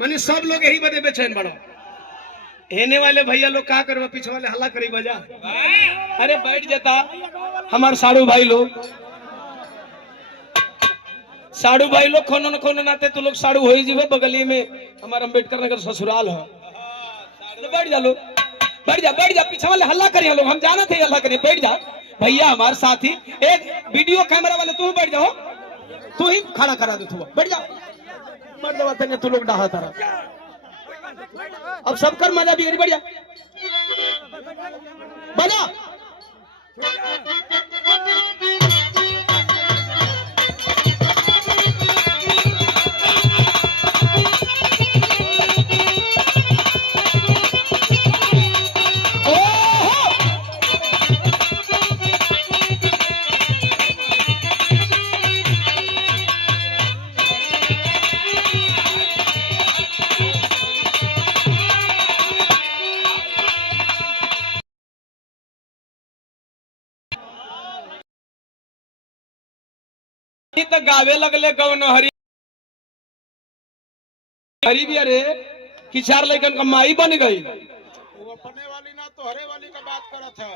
माने सब लोग यही बदे बेचैन बड़ो। हेने वाले भैया लोग का करवा, पीछे वाले हल्ला करी बजा। अरे बैठ जाता हमारे साड़ू भाई लोग, साड़ू भाई लोग कोनो न कोनो नाते तो लोग साड़ू हो ही जीवे। बगली में हमारा अम्बेडकर नगर ससुराल है, तो बैठ जा लोग, बैठ जा पीछे वाले हल्ला करिए लोग, हम जाना थे हल्ला करिए। बैठ जा भैया हमारे साथी, एक वीडियो कैमरा वाले तू बैठ जाओ, तू ही खड़ा करा दे, तू बैठ जा। मर दवा तने तू लोग डाहा तारा, अब सबकर मजा भी बढ़ जा बजा। तो गावे लगले गवन हरी हरी भी, अरे कि चार लड़कन का माई बन गई। वो अपने वाली ना तो हरे वाली का बात करा था।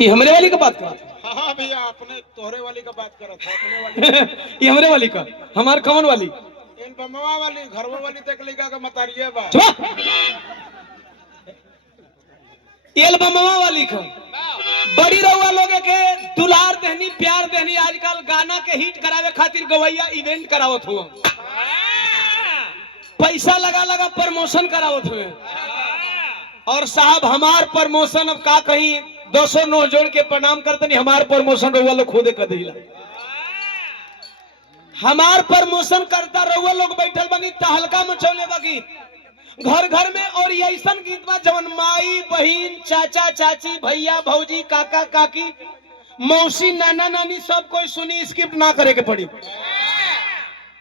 ये हमरे वाली का बात करा था। हाँ भैया, अपने तोहरे वाली का बात करा था, अपने वाली। ये हमरे वाली का, हमार कौन वाली? इन बमवा वाली, घरवा वाली तक लिखा का मतारिये बा। एल्बमवा वाली का बड़ी रउआ लोग के दुलार देहनी, प्यार देहनी। आजकल गाना के हिट करावे खातिर गवैया इवेंट करावत हुआ, पैसा लगा लगा प्रमोशन करावत हुए। और साहब हमार प्रमोशन अब का कहीं 200 नो जोड़ के प्रणाम करते नहीं, हमार प्रमोशन रउआ लोग खुदे कर दिला। हमार प्रमोशन करता रउआ लोग बैठल बनी तहलका मचौले बगी घर घर में। और ये ऐसा गीत बा जवन माई बहन चाचा चाची भैया भौजी काका काकी मौसी नाना नानी सब कोई सुनी, स्किप ना करे के पड़ी।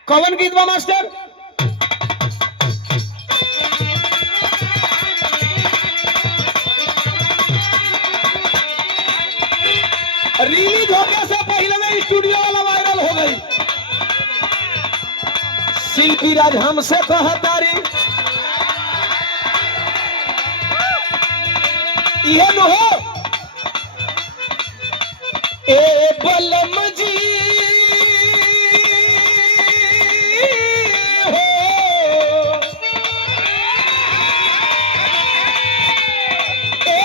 कौन गीत बा मास्टर? रिलीज होने से पहले में स्टूडियो वाला वायरल हो गई। शिल्पी राज हमसे कहतारी ये न हो ए बलम जी हो, ए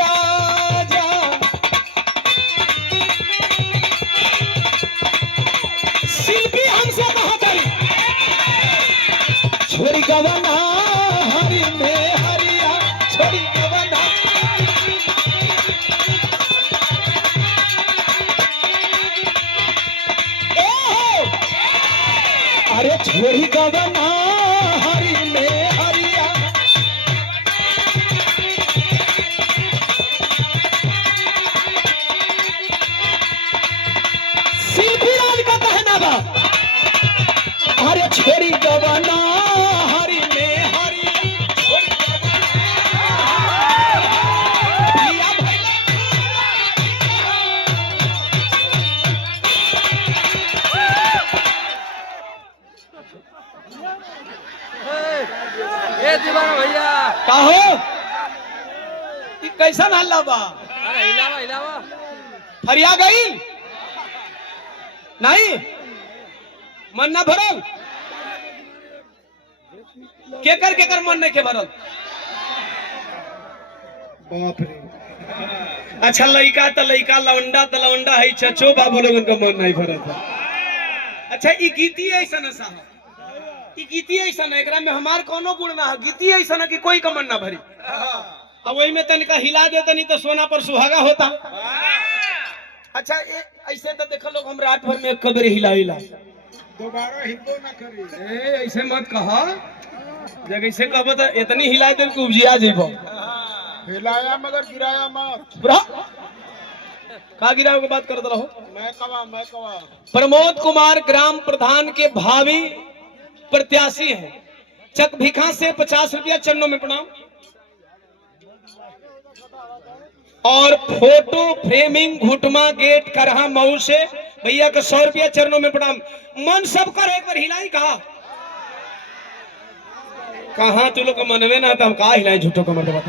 राजा शिल्पी हमसे कहा करी छोड़ी गवना हरी में हरिया छोड़ी गवना। अरे छोड़ी गवना हरी में हरिया, शिल्पी राज का कहना बा अरे छोड़ी गवना हरी में हरिया। ए दीवाना भैया का हो कि कैसा हल्ला बा? अरे हिलावा हिलावा फरिया गई नहीं, मन ना भरल। केकर मन नहीं के भरल? बाप रे। अच्छा लड़का तो लड़का, लवंडा तो लवंडा है, चचो बाबू लोग उनका मन नहीं भरल था। अच्छा ई गीती ऐसा न साहब, ई गीती ऐसा न, एकरा में हमार कोनो गुण ना है। गीती ऐसा न कि कोई का मन ना भरी। अब वही में तनिका हिला दे तनी तो सोना पर सुहागा होता। अच्छा ऐसे तो देखो लोग हम रात भर में एक कबरे हिलाइला, दोबारा हिंदू ना करी। ऐसे मत कहा, जब ऐसे कहबो तो इतनी हिला दे कि उपजिया जेबो। हिलाया मगर गिराया मत। का गिराव की बात करते रहो। मैं कवा प्रमोद कुमार ग्राम प्रधान के भावी प्रत्याशी हैं। चक भिखा से 50 रुपया चरणों में प्रणाम। और फोटो फ्रेमिंग घुटमा गेट करहा मऊ से भैया का 100 रुपया चरणों में प्रणाम। मन सब कर एक बार हिलाई कहा तू लोग का मनवे ना तो हम कहा हिलाई झूठो कमर दबा।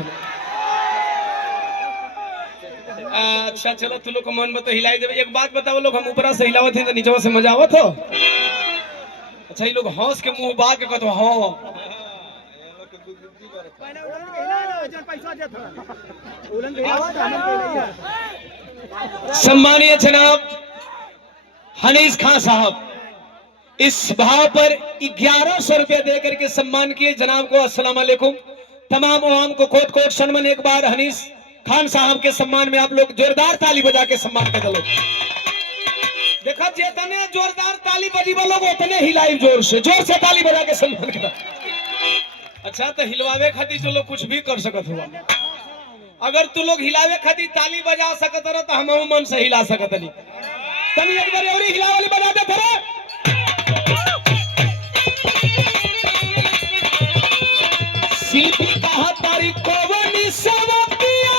अच्छा चलो तू लोग का मन में तो हिलाई देवे। एक बात बताओ लोग, हम ऊपरा से हिलावत थे तो नीचे से मजा आवत हो। अच्छा ये लोग हंस के मुंह बाग के कहते हो सम्मानीय जनाब हनीस खान साहब इस भाव पर 1100 रुपया देकर के सम्मान किए जनाब को। अस्सलाम वालेकुम। तमाम आवाम को कोट कोट सन्मान। एक बार हनीस खान साहब के सम्मान में आप लोग जोरदार ताली बजा के सम्मान कर दो। देखा जितने जोरदार ताली बजी लोग उतने हिलाई जोर से ताली बजा के सम्मान कर। अच्छा तो हिलवावे खातिर जो लोग कुछ भी कर सकत हुआ। अगर तू लोग हिलावे खातिर ताली बजा सकत रह तो हम मन से हिला सकत नहीं। तनी एक बार और हिलावाली बजा दे थोड़ा। सीधी कहा तारी कोवनी सवतिया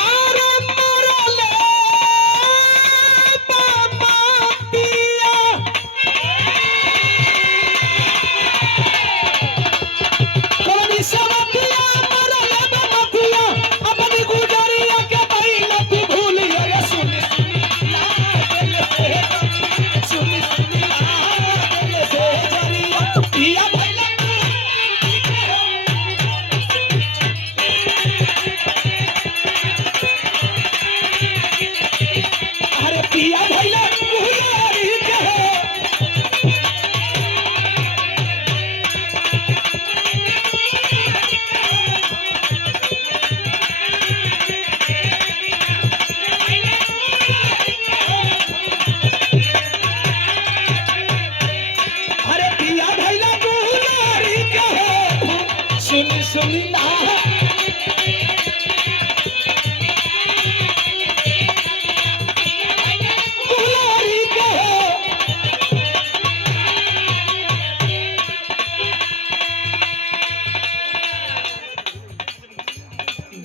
अरे मरले बामातिया कोवनी सवतिया मरले बामातिया अपनी गुजरिया के बैल तू भूलिया रे सुनी सुनी लागल से सुनी सुनी लागल से जरिया पिया भैला अरे पिया भैला गुजरी के अरे पिया भैला गुजरी के सुनी सुनी ना गुजरी के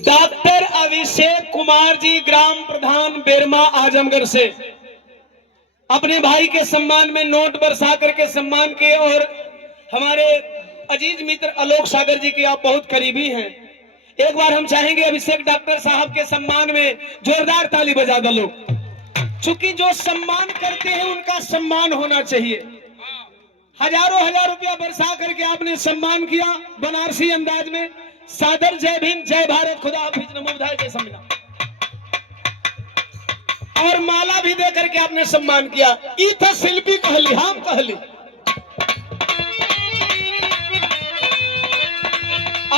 डॉक्टर अभिषेक कुमार जी ग्राम प्रधान बेरमा आजमगढ़ से अपने भाई के सम्मान में नोट बरसा करके सम्मान किए। और हमारे अजीज मित्र आलोक सागर जी के आप बहुत करीबी हैं। एक बार हम चाहेंगे अभिषेक डॉक्टर साहब के सम्मान में जोरदार ताली बजा दो लोग। चूंकि जो सम्मान करते हैं उनका सम्मान होना चाहिए। हजारों हजार रुपया बरसा करके आपने सम्मान किया बनारसी अंदाज में। सादर जय भीम जय भारत खुदा हाफिज नमो बुधाय जय संविधान। और माला भी दे करके आपने सम्मान किया। ई था शिल्पी कहली हम कहली।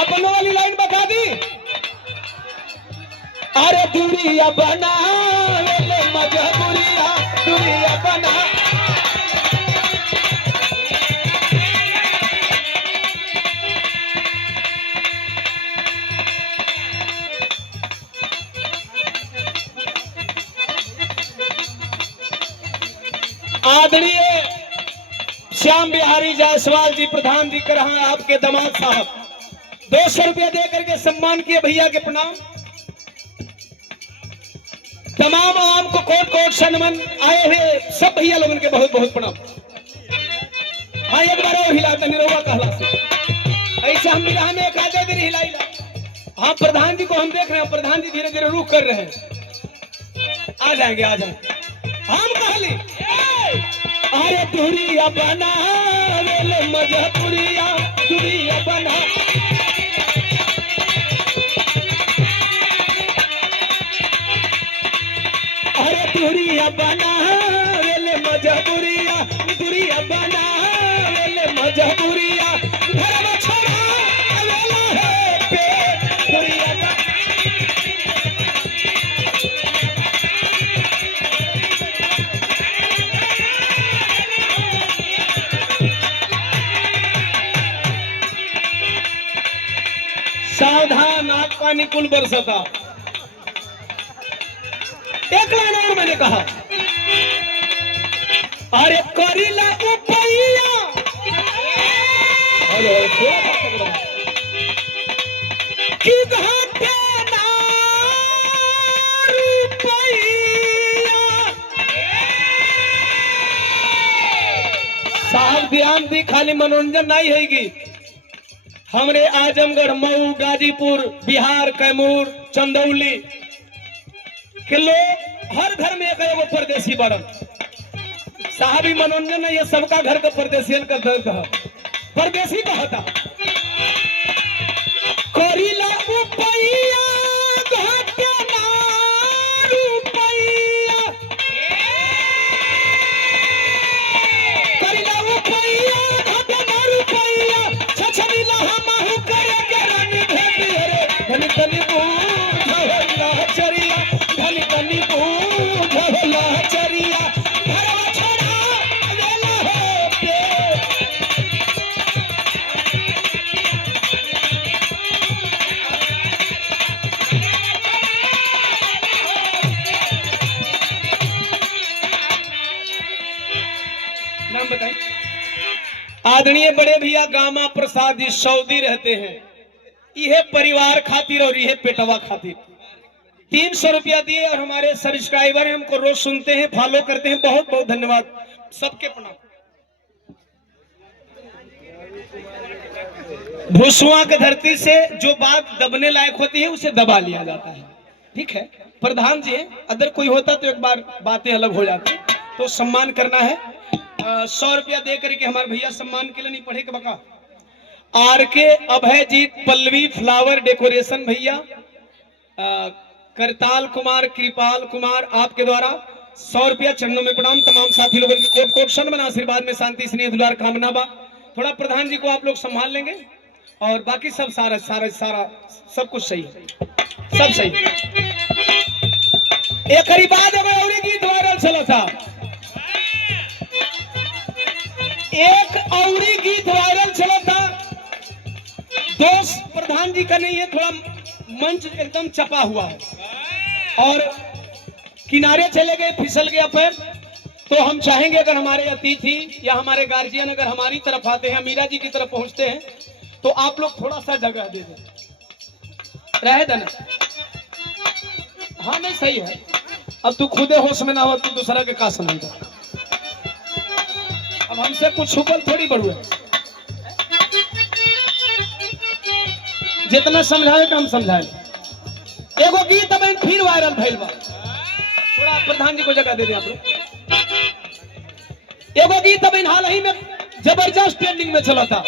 अपनों वाली लाइन बता दी। अरे दुनिया बना मजबूरिया दुनिया बना आदरणीय श्याम बिहारी जायसवाल जी प्रधान जी कर रहा आपके दामाद साहब 200 रुपया दे करके सम्मान किए। भैया के प्रणाम। तमाम आम को कोट कोट सन्मान आए हुए सब भैया लोगों के बहुत बहुत प्रणाम। हाँ एक बार और हिलाता निरहुआ कहला से ऐसे हम बिरहा में एक आधे दिन हिलाई। हाँ प्रधान जी को हम देख रहे हैं। प्रधान जी धीरे धीरे रुख कर रहे हैं। आ जाएंगे आ जाएंगे। हम कहली अरे दुनिया बना मजबूरिया दुनिया बना अरे दुनिया बना मजबूरिया दुनिया बना मजबूरिया घर में छोड़ा वेला है पेट दुनिया बना सावधान आग पानी कुल बरसता। एक लाइन और मैंने कहा अरे करीला उपैया हेलो कि घाटे ना रुपैया। साहब ध्यान दी, खाली मनोरंजन नहीं हैगी। हमरे आजमगढ़, मऊ, गाजीपुर, बिहार, कैमूर, चंदौली के लोग हर घर में एक एगो परदेसी बड़न। साहबी मनोरंजन है, ये सबका घर का परदेसियन का दर्द है। परदेसी कहता करीला रुपैया घाटे ना रुपैया, करीला रुपैया घाटे ना रुपैया, छछनीला हमहु करे करनी भेटी रे। धनी धनी बूझ होला चरिया, धनी धनी बूझ होला चरिया, घरवा छोड़ा देला हो पे। नाम बताइए। आदरणीय बड़े भैया गामा प्रसाद जी सऊदी रहते हैं। यह परिवार खातिर और यह पेटवा खातिर 300 रुपया दिए और हमारे सब्सक्राइबर हैं, हमको रोज सुनते हैं, फॉलो करते हैं। बहुत बहुत धन्यवाद, सबके प्रणाम। भूसुआ की धरती से जो बात दबने लायक होती है उसे दबा लिया जाता है। ठीक है, प्रधान जी हैं, अगर कोई होता तो एक बार बातें अलग हो जाती, तो सम्मान करना है। 100 रुपया दे करके हमारे भैया सम्मान के लिए नहीं पढ़े के बका। आर के अभयजीत पल्लवी फ्लावर डेकोरेशन भैया, करताल कुमार, कृपाल कुमार, आपके द्वारा 100 रुपया चरणों में प्रणाम। तमाम साथी लोगों की कोट कोट सन बना आशीर्वाद में शांति स्नेह दुलार कामना बा। थोड़ा प्रधान जी को आप लोग संभाल लेंगे और बाकी सब सारा सारा सारा सब कुछ सही है, सब सही। एक ही बात है, और गीत वायरल चला था, एक औरी गीत वायरल चला था। दोस्त प्रधान जी का नहीं है, थोड़ा मंच एकदम चपा हुआ है और किनारे चले गए, फिसल गया पैर। तो हम चाहेंगे अगर हमारे अतिथि या हमारे गार्जियन अगर हमारी तरफ आते हैं, मीरा जी की तरफ पहुंचते हैं, तो आप लोग थोड़ा सा जगह दे दें, रहे देना। हाँ नहीं सही है, अब तू खुदे होश में ना हो तू दूसरा के का समझेगा। अब हमसे कुछ छुपल थोड़ी बढ़ू है, जितना समझाए का हम समझाए। एगो गीत अब फिर वायरल भइल बा, थोड़ा प्रधान जी को जगह दे दे आप लोग। एगो गीत अब हाल ही में जबरदस्त ट्रेंडिंग में चला था,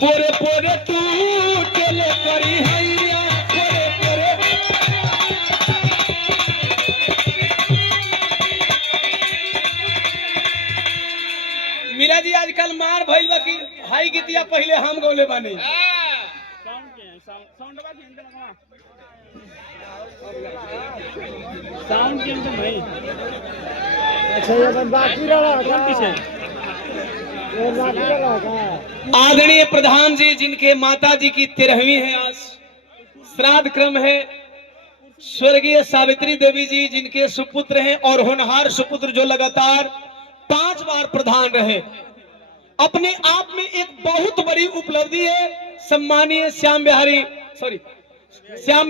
पोरे पोरे टूटे ले करी हैया, पोरे पोरे। मीरा जी आजकल मार भइल बा कि हाई गीतिया पहले हम गौले बानी। साउंड के अंदर भाई अच्छा ये बाकी रहा पीछे आदरणीय प्रधान जी, जिनके माता जी की 13वीं है आज, श्राद्ध क्रम है। स्वर्गीय सावित्री देवी जी जिनके सुपुत्र हैं और होनहार सुपुत्र जो लगातार 5 बार प्रधान रहे, अपने आप में एक बहुत बड़ी उपलब्धि है। सम्मानीय श्याम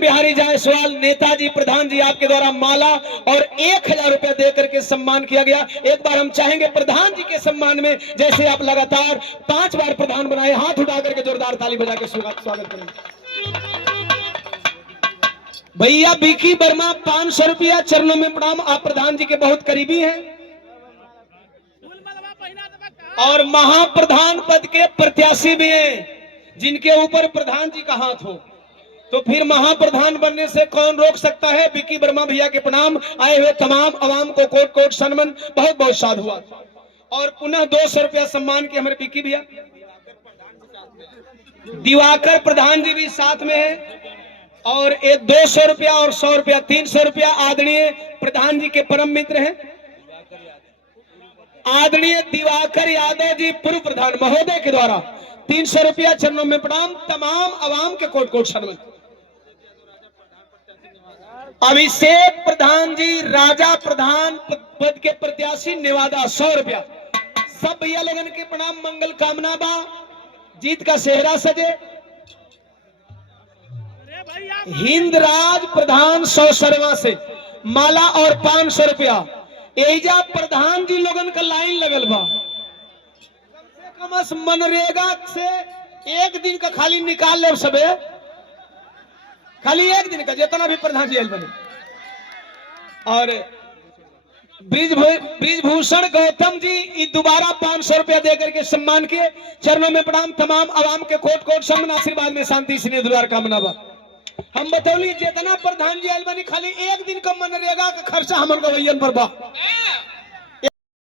बिहारी जायसवाल नेताजी प्रधान जी, आपके द्वारा माला और 1000 रुपया देकर के सम्मान किया गया। एक बार हम चाहेंगे प्रधान जी के सम्मान में, जैसे आप लगातार 5 बार प्रधान बनाए, हाथ उठा करके जोरदार ताली बजा के स्वागत करें। भैया विकी वर्मा 500 रुपया चरणों में प्रणाम। आप प्रधान जी के बहुत करीबी हैं और महाप्रधान पद के प्रत्याशी भी हैं, जिनके ऊपर प्रधान जी का हाथ हो, तो फिर महाप्रधान बनने से कौन रोक सकता है। विकी वर्मा भैया के प्रणाम। आए हुए तमाम आवाम को कोट कोट सन्मान, बहुत बहुत साधुवाद। और पुनः 200 रुपया सम्मान के हमारे विकी भैया, दिवाकर प्रधान जी भी साथ में है। और ये 200 रुपया और 100 रुपया 300 रुपया आदरणीय प्रधान जी के परम मित्र हैं, आदरणीय दिवाकर यादव जी पूर्व प्रधान महोदय के द्वारा 300 रुपया चरणों में प्रणाम। तमाम आवाम के कोट कोट सन्मान। अभिषेक प्रधान जी राजा प्रधान पद के प्रत्याशी नेवादा 100 रुपया। सब भैया लोगन के प्रणाम, मंगल कामना बा, जीत का सेहरा सजे। हिंदराज प्रधान 100 शर्मा से माला और 500 रुपया। एजा प्रधान जी लोगन का लाइन लगल बा। कम से कम मनरेगा से एक दिन का खाली निकाल ले सबे, खाली एक दिन का जितना भी प्रधान जी आयल बने। और ब्रिजभूषण गौतम जी दोबारा 500 रुपया देकर के सम्मान किए। चरणों में प्रणाम। तमाम आवाम के कोट कोट सम्मान आशीर्वाद में शांति स्नेह दुलार कामना बा। हम बतौली जितना प्रधान जी आयल बनी खाली एक दिन का मनरेगा का खर्चा हमन गवैयन पर बा।